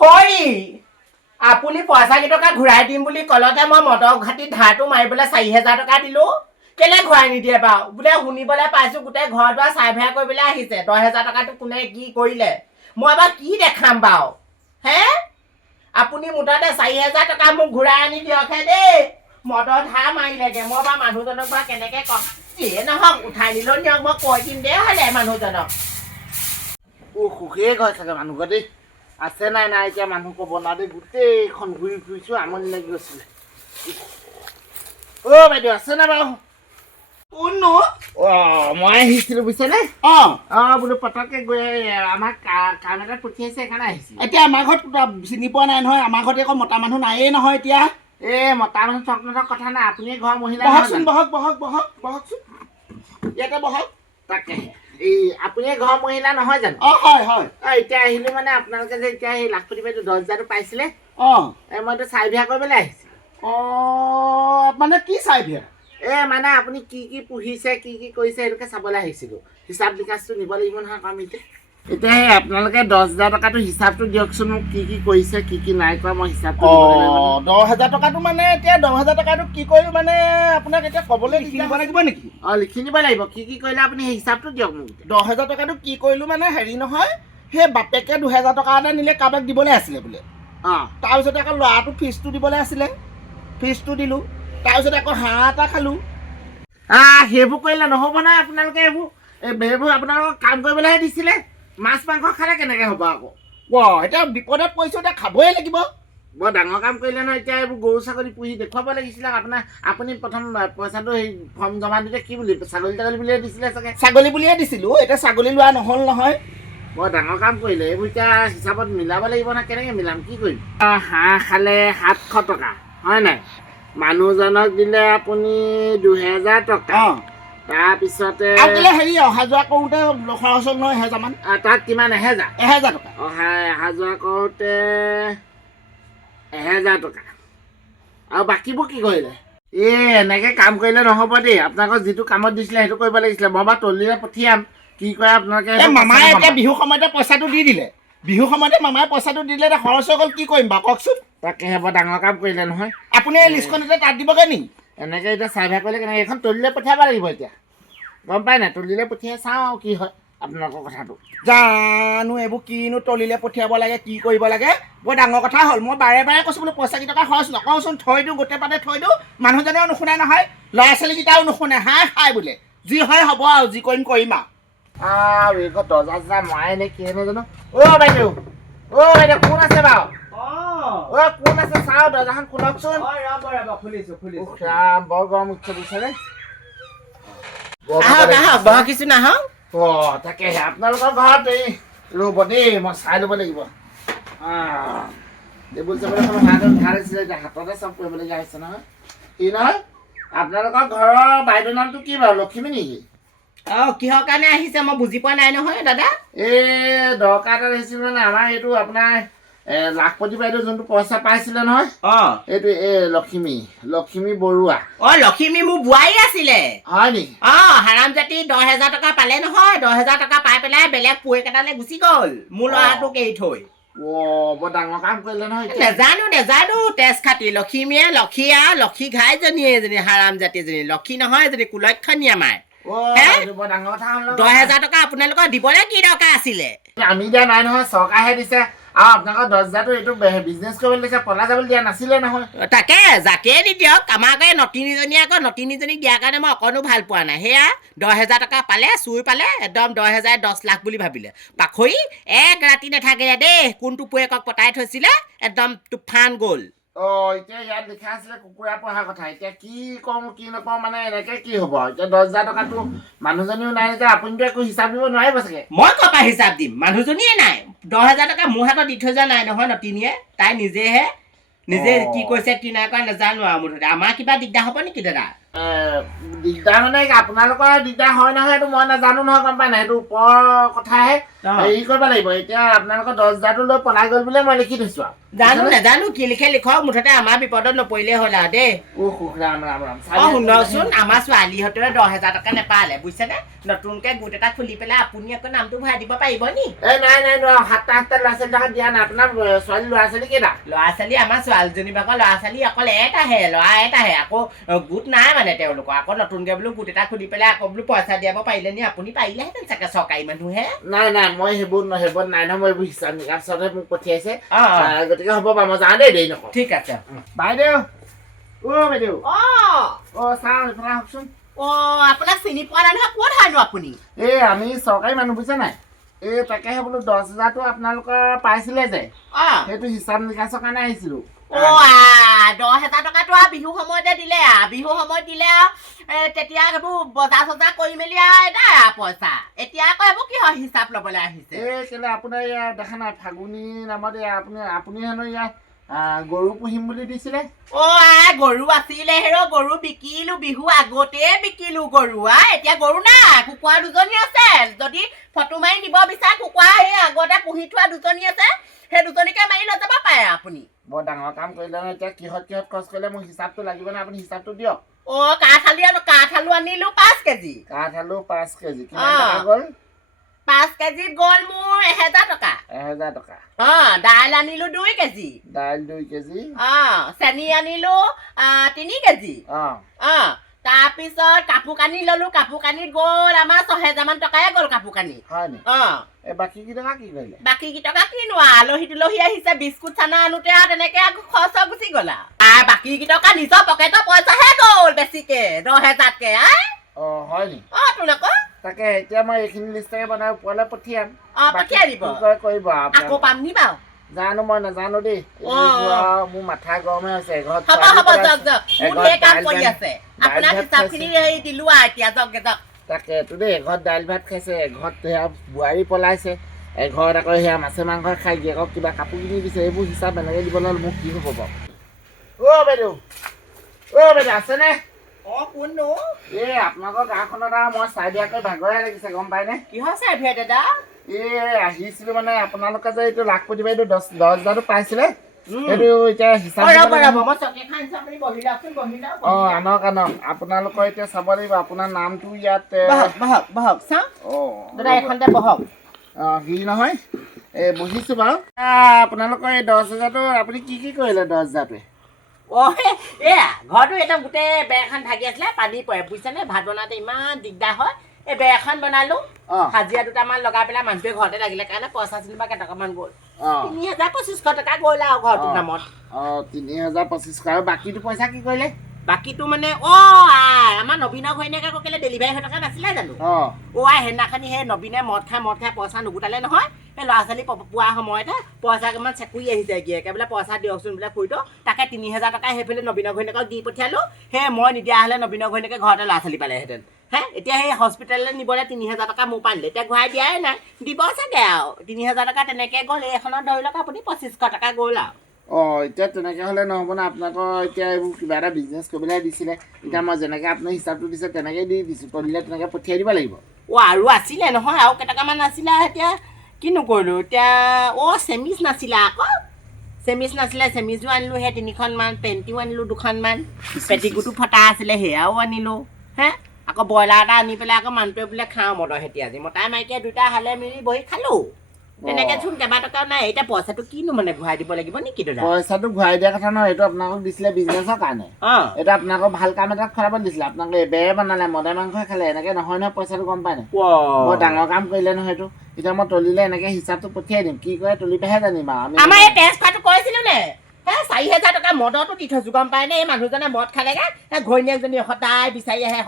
হয় আপুনি পইচা কেইটকা ঘূৰাই দিম বুলি কলতে মই মদৰ ঘাটিত ধাৰটো মাৰিবলৈ 4,000 টকা দিলোঁ কেলে ঘূৰাই নিদিয়ে বাৰু বোলে শুনিবলৈ পাইছোঁ গোটেই ঘৰ দুৱাৰ চাৰ্ভে কৰিবলৈ আহিছে 10,000 টকাটো কোনে কি কৰিলে মই এবাৰ কি দেখাম বাৰু হে আপুনি মুঠতে 4,000 টকা মোক ঘূৰাই আনি দিয়কহে দেই মদৰ ধাৰ মাৰিলেগে মই বাৰু মানুহজনক বাৰু কেনেকৈ ক'ম যিয়ে নহওক উঠাই নিলেও নিয়ক মই কৈ দিম দেই হ'লে মানুহজনক সুখেই কয় চাগে মানুহ দেই আছে নাই নাই এতিয়া মানুহ ক'ব না দেই গোটেইখন ঘূৰি ফুৰিছোঁ আমনি লাগি গৈছিলে অ' বাইদেউ আছে নাই বাৰু কোননো অ' মই আহিছিলোঁ বুজিছেনে বোলো পটককৈ গৈ আমাক কাম এটাত পঠিয়াইছে সেইকাৰণে আহিছোঁ এতিয়া আমাৰ ঘৰত চিনি পোৱা নাই নহয় আমাৰ ঘৰত আকৌ মতা মানুহ নায়েই নহয় এতিয়া এই মতা মানুহ চক নথক কথা নাই আপুনি ঘৰৰ মহিলা বহকচোন বহকচোন ইয়াতে বহক তাকে এই আপুনি ঘৰৰ মহিলা নহয় জানো হয় এতিয়া আহিলোঁ মানে আপোনালোকে যে এতিয়া সেই লাখপতি বাইদেউ 10,000টো পাইছিলে মইতো চাৰ্ভে কৰিবলৈ আহিছিলোঁ মানে কি চাৰ্ভে মানে আপুনি কি কি পুহিছে কি কি কৰিছে সেইটোকে চাবলৈ আহিছিলোঁ হিচাপ নিকাচটো নিব লাগিব নহয় কাম এতিয়া সেই আপোনালোকে 10,000 টকাটো হিচাপটো দিয়কচোন মোক কি কি কৰিছে কি কি নাই কৰা মই হিচাপটো 10,000 টকাটো মানে এতিয়া 10,000 টকাটো কি কৰিলোঁ মানে আপোনাক এতিয়া ক'বলৈ লিখি দিব লাগিব নেকি লিখি নিব লাগিব কি কি কৰিলে আপুনি সেই হিচাপটো দিয়ক মোক 10,000 টকাটো কি কৰিলোঁ মানে হেৰি নহয় সেই বাপেকে 2,000 টকা এটা নিলে কাৰোবাক দিবলৈ আছিলে বোলে তাৰপিছতে আকৌ ল'ৰাটো ফিজটো দিবলৈ আছিলে ফিজটো দিলোঁ তাৰপিছতে আকৌ হাঁহ এটা খালোঁ সেইবোৰ কৰিলে নহ'ব নহয় আপোনালোকে এইবোৰ আপোনালোকক কাম কৰিবলৈহে দিছিলে মাছ মাংস খালে কেনেকৈ হ'ব আকৌ এতিয়া বিপদত পৰিছোঁ এতিয়া খাবই লাগিব বৰ ডাঙৰ কাম কৰিলে নহয় এতিয়া এইবোৰ গৰু ছাগলী পুহি দেখুৱাব লাগিছিলে আপুনি প্ৰথম পইচাটো সেই ফৰ্ম জমা দিওঁতে কি বুলি ছাগলী তাগলী বুলিয়ে দিছিলে চাগে ছাগলী বুলিয়ে দিছিলোঁ এতিয়া ছাগলী লোৱা নহ'ল নহয় বৰ ডাঙৰ কাম কৰিলে এইবোৰ এতিয়া হিচাপত মিলাব লাগিব নহয় কেনেকৈ মিলাম কি কৰিম হাঁহ খালে 700 টকা হয় নাই মানুহজনক দিলে আপুনি 2,000 টকা তাৰপিছতে হেৰি অহা যোৱা কৰোঁতে খৰচ হ'ল নহয় 1,000 মান তাত কিমান 1,000 টকা অহা যোৱা কৰোঁতে 1,000 টকা আৰু বাকীবোৰ কি কৰিলে এনেকৈ কাম কৰিলে নহ'ব দেই আপোনালোকক যিটো কামত দিছিলে সেইটো কৰিব লাগিছিলে মই বাৰু তলিৰে পঠিয়াম কি কৰে আপোনালোকে মামাই এতিয়া বিহু সময়তে পইচাটো দি দিলে বিহু সময়তে মামাই পইচাটো দিলে এতিয়া খৰচ হৈ গ'ল কি কৰিম বাৰু কওকচোন তাকেহে বৰ ডাঙৰ কাম কৰিলে নহয় আপুনি এই লিষ্টখন এতিয়া তাত দিবগৈ নি এনেকৈ এতিয়া চাৰ্ভে কৰিলে কেনেকৈ এইখন তলিলৈ পঠিয়াব লাগিব এতিয়া গম পাই নাই তলিলৈ পঠিয়াই চাওঁ আৰু কি হয় আপোনালোকৰ কথাটো জানো এইবোৰ কিনো তলিলৈ পঠিয়াব লাগে কি কৰিব লাগে বৰ ডাঙৰ কথা হ'ল মই বাৰে বাৰে কৈছোঁ বোলো পইচা কেইটকা খৰচ নকৰোঁচোন থৈ দিওঁ গোটেই পাতে থৈ দিওঁ মানুহজনেও নুশুনে নহয় ল'ৰা ছোৱালীকেইটাও নুশুনে হাঁহ খাই বোলে যি হয় হ'ব আৰু যি কৰিম আৰু এই 10,000 মৰাই নে কি জানো বাইদেউ কোন আছে বাৰু কোন আছে চাওঁ দৰ্জাখন খোলকচোন বৰ গৰম উঠছে দিছে বহকিছো নাহক তাকেহে আপোনালোকৰ ঘৰত এই ৰ'ব দেই মই চাই ল'ব লাগিব টেবুল চেবুল এখন ভাল আছিলে এতিয়া হাততে চব কৰিবলগীয়া হৈছে নহয় কি নহয় আপোনালোকৰ ঘৰৰ বাইদেউৰ নামটো কি বাৰু লক্ষিমী নেকি কিহৰ কাৰণে আহিছে মই বুজি পোৱা নাই নহয় দাদা এই দৰকাৰ এটাত আহিছিল মানে আমাৰ এইটো আপোনাৰ লাখপতি বাইদেউ যোনটো পইচা পাইছিলে নহয় এইটো লক্ষিমী বৰুৱা লক্ষিমী মোৰ বোৱাৰী আছিলে হয় নেকি হাৰাম জাতি 10,000 টকা পালে নহয় 10,000 টকা পাই পেলাই বেলেগ পুৱেক এটালৈ গুচি গ'ল মোৰ ল'ৰাটোক এৰি থৈ বৰ ডাঙৰ কাম কৰিলে নহয় নেজানো তেজ খাতি লক্ষীমীয়ে লক্ষী ঘাইজনীয়ে এজনী হাৰাম জাতি এজনী লক্ষী নহয় এজনী কুলক্ষণী আমাৰ 10,000 টকা আপোনালোকৰ দিবলৈ কি দৰকাৰ আছিলে আমি দিয়া নাই নহয় চৰকাৰেহে দিছে আৰু আপোনালোকৰ 10,000টো এইটো বিজনেছ কৰিবলৈ দিছে পলা যাবলৈ দিয়া নাছিলে নহয় তাকে যাকে দি দিয়ক আমাক এই নতিনীজনীক দিয়াৰ কাৰণে মই অকণো ভাল পোৱা নাই সেয়া 10,000 টকা পালে চুৰ পালে একদম 10,000 10 লাখ বুলি ভাবিলে পাখৰি এক ৰাতি নাথাকে দেই কোনটো পুৱেকক পতাই থৈছিলে একদম তুফান গ'ল এতিয়া ইয়াত লিখা আছিলে কুকুৰা পোহাৰ কথা এতিয়া কি কওঁ কি নকওঁ মানে এনেকৈ কি হ'ব এতিয়া 10,000 টকাটো মানুহজনীও নাই যে আপুনিতো একো হিচাপ দিব নোৱাৰিব চাগে মই ক'ৰ পৰা হিচাপ দিম মানুহজনীয়ে নাই 10,000 টকা মোৰ হাতত দি থৈ যোৱা নাই নহয় নতিনীয়ে তাই নিজে কি কৈছে কি নাই কৰা নাজানো আৰু মুঠতে আমাৰ কিবা দিগদাৰ হ'ব নেকি দাদা দিগদাৰ মানে আপোনালোকৰ দিগদাৰ হয় নহয় সেইটো মই নাজানো নহয় গম পাই নাই সেইটো ওপৰৰ কথাহে হেৰি কৰিব লাগিব এতিয়া আপোনালোকৰ 10,000টো লৈ পলাই গ'ল বুলিয়ে মই লিখি থৈছো জানো নাজানো কি লিখে লিখক মুঠতে আমাৰ বিপদত নপৰিলে হ'ল আৰু দেই ৰাম ৰাম ৰাম শুনকচোন আমাৰ ছোৱালীহঁতেৰে 10,000 টকা নেপালে বুজিছেনে নতুনকে গোট এটা খুলি পেলাই আপুনি আকৌ নামটো ভৰাই দিব পাৰিব নি নাই নোৱাৰো 7টা ল'ৰা ছোৱালী টকা দিয়া নাই আপোনাৰ ছোৱালী ল'ৰা ছোৱালী কেইটা ল'ৰা ছোৱালী আমাৰ ছোৱালীজনী ভাগৰ ল'ৰা ছোৱালী অকল এটাহে ল'ৰা এটাহে আকৌ গোট নাই মানে তেওঁলোকৰ আকৌ নতুনকে বোলো গোট এটা খুলি পেলাই আকৌ বোলো পইচা দিয়াব পাৰিলে নি আপুনি পাৰিলেহেঁতেন চাগে চৰকাৰী মানুহে নাই মই সেইবোৰ নাই নহয় মই এইবোৰ হিচাপ নিকাচ চবহে মোক পঠিয়াইছে গতিকে হ'ব বাৰু মই যাওঁ দেই দেৰি নকওঁ ঠিক আছে বাইদেউ বাইদেউ চাওঁ এইফালে আহকচোন আপোনাক চিনি পোৱা নাই নহয় ক'ত হয়নো আপুনি আমি চৰকাৰী মানুহ বুজিছে নাই তাকেহে বোলো 10,000টো আপোনালোকৰ পাইছিলে যে সেইটো হিচাপ নিকাচৰ কাৰণে আহিছিলো 10,000 টকাটো আৰু বিহু সময়তে দিলে বিহু সময়ত দিলে তেতিয়া সেইবোৰ বজাৰ চজাৰ কৰি মেলি পইচা এতিয়া আকৌ এইবোৰ কি হয় হিচাপ ল'বলৈ আহিছে কেলে আপোনাৰ ইয়াৰ দেখা নাই ফাগুনী নামত আপুনি হেনো ইয়াৰ গৰু পুহিম বুলি দিছিলে গৰু আছিলে হেৰ গৰু বিকিলো বিহু আগতে বিকিলো গৰু এতিয়া গৰু নাই কুকুৰা 2জনী আছে যদি ফটো মাৰি দিব বিচাৰে কুকুৰা এই আগতে পুহি থোৱা 2জনী আছে সেই 2জনীকে মাৰি লৈ যাব পাৰে আপুনি বৰ ডাঙৰ কাম কৰিলে নহয় এতিয়া কিহত খৰচ কৰিলে মোক হিচাপটো লাগিব নে আপুনি হিচাপটো দিয়ক কাঠ আলু আনিলো 5 কেজি কাঠ আলু 5 কেজি কিমান টকা গ'ল 5 কেজিত গ'ল মোৰ 1,000 টকা 1,000 টকা দাইল আনিলো 2 কেজি দাইল 2 কেজি চেনি আনিলো 3 কেজি তাৰপিছত কাপোৰ কানি ললো কাপোৰ কানিত গ'ল আমাৰ 6,000 মান টকাই গ'ল কাপোৰ কানি হয় নি বাকী কেইটকা কি কৰিলে বাকী কেইটকা কিনো আলহী তুলহী আহিছে বিস্কুট চানা আনোতে তেনেকে খৰচ গুচি গ'ল বাকী কেইটকা নিজৰ পকেটৰ পইচাহে গ'ল বেছিকে 10,000কে হয় নি তোন আকৌ তাকে এতিয়া মই এইখিনি লিষ্টকে বনাই ওপৰলৈ পঠিয়াম পঠিয়াই দিব কৰিব আকৌ পাম নি বাৰু জানো মই নাজানো দেই মোৰ মাথা গৰমে হৈছে ঘৰত তাকেতো দেই ঘৰত দাইল ভাত খাইছে ঘৰত সেয়া বোৱাৰী পলাইছে ঘৰত আকৌ সেয়া মাছে মাংস খাই গিয়েকক কিবা কাপোৰ কিনি দিছে এইবোৰ হিচাপ এনেকে দিবলৈ মোক কি হ'ব বাৰু বাইদেউ আছেনে কোননো আপোনালোকৰ গাঁওখনত আৰু মই চাই দিয়াকৈ ভাগৰে লাগিছে গম পায়নে কিহৰ চাই ভিয়া দাদা আহিছিলো মানে আপোনালোকে যে এইটো লাখপতি বাইদেউ 10,000টো পাইছিলে সেইটো এতিয়া হিচাপ আনক আপোনালোকৰ এতিয়া চাব লাগিব আপোনাৰ নামটো ইয়াত হেৰি নহয় বহিছো বাৰু আপোনালোকৰ এই 10,000টো আপুনি কি কৰিলে 10,000টোৱে ঘৰটো একদম গোটেই বেৰ এখন ভাগি আছিলে পানী পৰে বুজিছেনে ভাত বনাওঁতে ইমান দিগদাৰ হয় এই বেৰ এখন বনালো হাজিৰা 2টামান লগাই পেলাই মানুহটোৱে ঘৰতে লাগিলে কাৰণে পইচা চিনিবা কেইটকামান গ'ল 3,000-2,500 টকা গ'ল আৰু ঘৰটোৰ নামত 3,000-2,500 আৰু বাকীটো পইচা কি কৰিলে বাকীটো মানে আমাৰ নবীনৰ ঘৈণীয়েকে আকৌ কেলে ডেলিভাৰী হৈ থকা নাছিলে জানো সেইদিনাখনি সেই নবীনে মদ খাই পইচা নুগুটালে নহয় সেই ল'ৰা ছোৱালী পোৱা সময়তে পইচা কিমান চেকুৰি আহিছে গিয়েকে বোলে পইচা দিয়কচোন বোলে খুৰীটো তাকে 3,000 টকা সেইফালে নবীনৰ ঘৈণীয়েকক দি পঠিয়ালো সেই মই নিদিয়া হ'লে নবীনৰ ঘৈণীয়েকে ঘৰতে ল'ৰা ছোৱালী পালেহেঁতেন এতিয়া সেই হস্পিটেললৈ নিবলৈ 3,000 টকা মোৰ পানিলে এতিয়া ঘূৰাই দিয়াই নাই দিব চাগে আৰু 3,000 টকা তেনেকে গ'ল এইখনত ধৰি লওক আপুনি 2,500 টকা গ'ল আৰু এতিয়া তেনেকে হ'লে নহ'ব না আপোনালোকৰ এতিয়া এইবোৰ কিবা এটা বিজনেছ কৰিবলৈ দিছিলে এতিয়া মই যেনেকে আপুনি হিচাপটো দিছে তেনেকেই দি দিছোঁ কৰিলে তেনেকে পঠিয়াই দিব লাগিব আৰু আছিলে নহয় আৰু কেইটকামান আছিলে এতিয়া কি নকৰিলোঁ এতিয়া চেমিজ নাছিলে আকৌ চেমিজ নাছিলে চেমিজো আনিলোঁ সেই 3খনমান পেণ্টিও আনিলোঁ 2খনমান পেটিকোটো ফটা আছিলে সেয়াও আনিলোঁ আকৌ ব্ৰইলাৰ এটা আনি পেলাই আকৌ মানুহটোৱে বোলে খাওঁ মদৰ সেতি আজি মতাই মাইকীয়ে 2টা হালে মিলি বহি খালোঁ তেনেকে চোন কেইবাটকাও নাই এতিয়া পইচাটো কিনো মানে ঘূৰাই দিব লাগিব নেকি দাদা পইচাটো ঘূৰাই দিয়া কথা নহয় এইটো আপোনালোকক দিছিলে বিজনেছৰ কাৰণে এইটো আপোনালোকক ভাল কাম এটাত খৰাব দিছিলে আপোনালোকে বেৰে বনালে মদে মাংসই খালে এনেকে নহয় নহয় পইচাটো গম পায় নাই বৰ ডাঙৰ কাম কৰিলে নহয় এইটো এতিয়া মই তলিলে এনেকে হিচাপটো পঠিয়াই দিম কি কৰে তলিপেহে জানিম আৰু আমাৰ এই তেজ খোৱাটো কৈছিলো নে 4,000 টকা মদতো দি থৈছো গম পায় নে এই মানুহজনে মদ খালেগে ঘৈণীয়েকজনী সদায় বিচাৰি আহে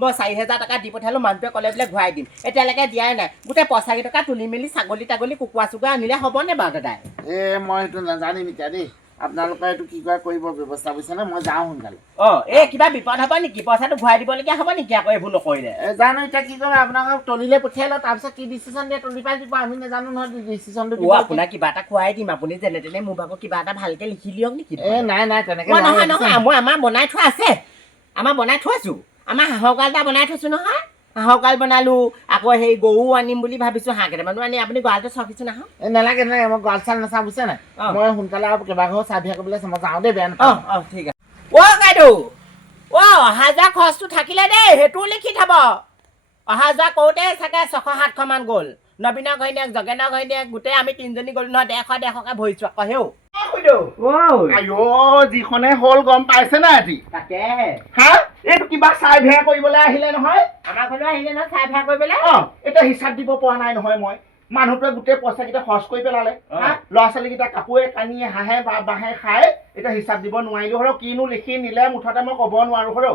মই 4,000 টকা দি পঠালো মানুহটোৱে ক'লে বোলে ঘূৰাই দিম এতিয়ালৈকে দিয়াই নাই গোটেই পইচা কেইটকা তুলি মেলি ছাগলী কুকুৰা চুকুৰা আনিলে হ'বনে বাৰু দাদাই মই সেইটো নাজানিম এতিয়া দেই আপোনালোকে এইটো কি কৰে কৰিব ব্যৱস্থা বুজিছেনে মই যাওঁ সোনকালে কিবা বিপদ হ'ব নেকি পইচাটো ঘূৰাই দিবলগীয়া হ'ব নেকি আকৌ এইবোৰ নকৰিলে জানো এতিয়া কি কৰে আপোনালোকক তলিলে পঠিয়াই লওঁ তাৰপিছত কি ডিচিশ্যন দিয়ে তলি পাই দিব আমি নাজানো নহয় ডিচিশ্যনটো আপোনাক কিবা এটা খুৱাই দিম আপুনি যেনে তেনে মোৰ ভাগৰ কিবা এটা ভালকে লিখি দিয়ক নেকি নাই তেনেকে নহয় মই আমাৰ বনাই থোৱা আছে আমাৰ বনাই থৈছোঁ আমাৰ হাঁহৰ গঁৰাল এটা বনাই থৈছোঁ নহয় হাঁহৰ গঁৰাল বনালোঁ আকৌ সেই গৰু আনিম বুলি ভাবিছোঁ হাঁহ কেইটামানো আনি আপুনি গঁৰালটো চাওকচোন আহক নালাগে নালাগে মই গঁৰাল চাল নাচাওঁ বুজিছে নাই মই সোনকালে আৰু কেইবাঘৰো চাবিয়া কৰিবলৈ মই যাওঁ দেই বেয়া নাপাওঁ ঠিক আছে বাইদেউ অহা যোৱা খৰচটো থাকিলে দেই সেইটোও লিখি থ'ব অহা যোৱা কৰোঁতে চাগে 600-700 মান গ'ল নবীনৰ ঘৈণীয়েক জগেনৰ ঘৈণীয়েক গোটেই আমি তিনিজনী গ'লো নহয় 150-150কৈ ভৰিছোঁ আকৌ হেও যিখনে হ'ল গম পাইছে না আজি তাকেহে হা এইটো কিবা চাই ভেয়া কৰিবলৈ আহিলে নহয় আমাৰ ঘৰলৈ আহিলে নহয় চাই ভেয়া কৰিবলৈ এতিয়া হিচাপ দিব পৰা নাই নহয় মই মানুহটোৱে গোটেই পইচাকেইটা খৰচ কৰি পেলালে ল'ৰা ছোৱালীকেইটা কাপোৰে কানিয়ে হাঁহে বাঁহে খাই এতিয়া হিচাপ দিব নোৱাৰিলো হৰ কিনো লিখি নিলে মুঠতে মই ক'ব নোৱাৰো হৰ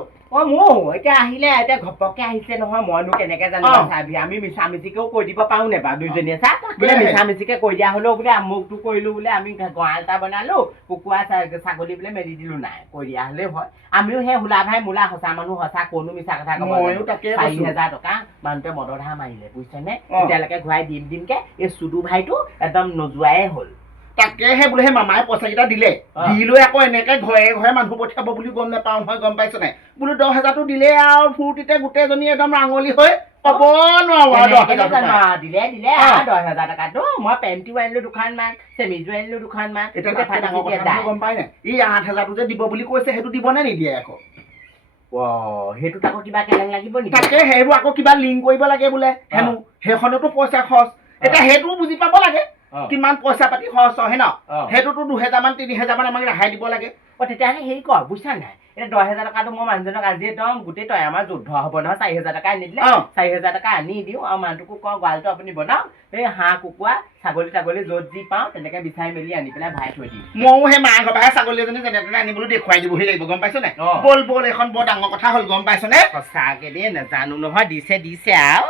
মোৰ এতিয়া আহিলে এতিয়া ঘপককে আহিছে নহয় মইনো কেনেকে জানো চাবি আমি মিছামিচিকেও কৈ দিব পাৰো নে বাৰু দুইজনীয়ে চা বোলে মিছামিচিকে কৈ দিয়া হ'লেও বোলে আমুকটো কৰিলো বোলে আমি গঁৰাল এটা বনালো কুকুৰা ছাগলী বোলে মেলি দিলো নাই কৈ দিয়া হ'লেও হয় আমিও সেই হোলা ভাই মোলা সঁচা মানুহ সঁচা কোনো মিছা কথা ক'ব 4,000 টকা মানুহটোৱে মদৰ ধাৰ মাৰিলে বুজিছেনে এতিয়ালৈকে ঘূৰাই দিমকে এই চুডু ভাইটো একদম নোযোৱাই হ'ল তাকেহে বোলে সেই মামাই পইচাকেইটা দিলে দি লৈ আকৌ এনেকে ঘৰে ঘৰে মানুহ পঠিয়াব বুলি গম নাপাওঁ নহয় গম পাইছ নাই বোলো 10,000টো দিলে আৰু ফূৰ্তিতে গোটেইজনী একদম ৰাঙলী হৈ ক'ব নোৱাৰো দিলে 10,000 টকাটো মই পেণ্টিও আনিলো দুখনমান চেমিজো আনিলো দুখনমান গম পাই নাই ই 8,000টো যে দিব বুলি কৈছে সেইটো দিবনে নিদিয়ে আকৌ সেইটোত আকৌ কিবা কেলেং লাগিব নেকি তাকে সেইবোৰ আকৌ কিবা লিংক কৰিব লাগে বোলে হেনো সেইখনতো পইচা খৰচ এতিয়া সেইটোও বুজি পাব লাগে কিমান পইচা পাতি খৰচ হয় ন সেইটোতো 2,000 মান 3,000 মান আমাক ৰেহাই দিব লাগে তেতিয়াহ'লে হেৰি কৰ বুজিছা নাই এতিয়া 10,000 টকাটো মই মানুহজনক আজি একদম গোটেই তই আমাৰ যুদ্ধ হ'ব নহয় 4,000 টকা আনি দিলে 4,000 টকা আনি দিওঁ আৰু মানুহটোকো কওঁ গঁৰালটো আপুনি বনাওক এই হাঁহ কুকুৰা ছাগলী য'ত যি পাওঁ তেনেকে বিচাৰি মেলি আনি পেলাই ভৰাই থৈ দিম ময়ো সেই মাৰ ঘৰ পৰাহে ছাগলী এজনী যেনে তেনে আনিবলৈ দেখুৱাই দিবহি লাগিব গম পাইছ নাই বল এইখন বৰ ডাঙৰ কথা হ'ল গম পাইছ নে সঁচাকে দেই নাজানো নহয় দিছে আৰু